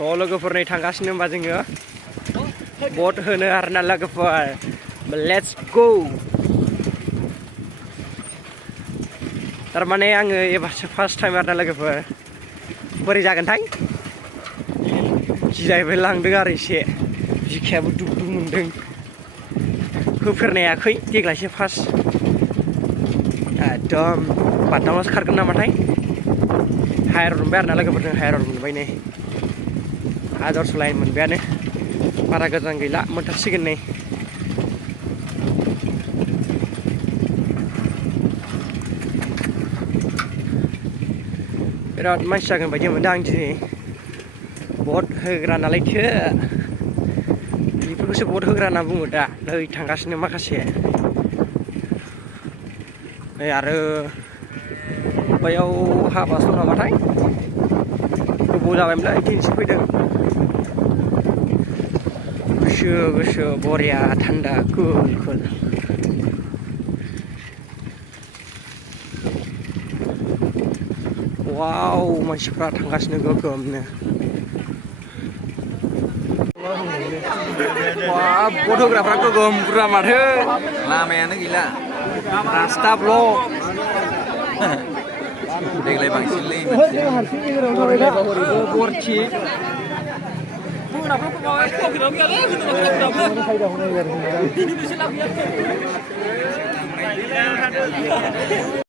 स' लोगोफोरनै थांगासिनो होमबा जोङो बट होनो आरोना लोगोफोर लेट्स गो थारमाने आङो एबारसो फार्स्ट टाइम आरोना लोगोफोर बोरै जागोनथाय गिलायबो लांदों आरो एसे बिखायाबो दुब दुब मोनदों होफेरनो हायाखै देग्लायसो फार्स्ट एकदम बारदावनासो खारगोन नामाथाय हायर मोनबाय आरोना लोगोफोरजों हायर मोनबाय नै आदर्श लाइन मोनबायानो बारा गोजान गैला मोनथारसिगोन नै बिराद मानसि जागोन बायदि मोनदों आं दिनै बट होग्रा नालायथो बेफोरखौसो बट होग्रा होनना बुङो दा नै थांगासिनो माखासे नै आरो बैयाव हाबासो दं नामाथाय गोबाव जाबायमोनलै दिनैसो फैदों गुसु गुसु बरिया थान्दा कुल कुल वाव मानसिफ्रा थांगासिनो गोगोमनो वाव बट होग्राफ्रा गोगोम बुरजा माथो लामायानो गैला रास्ता ब्लक देग्लाय बांसिनलै बरथि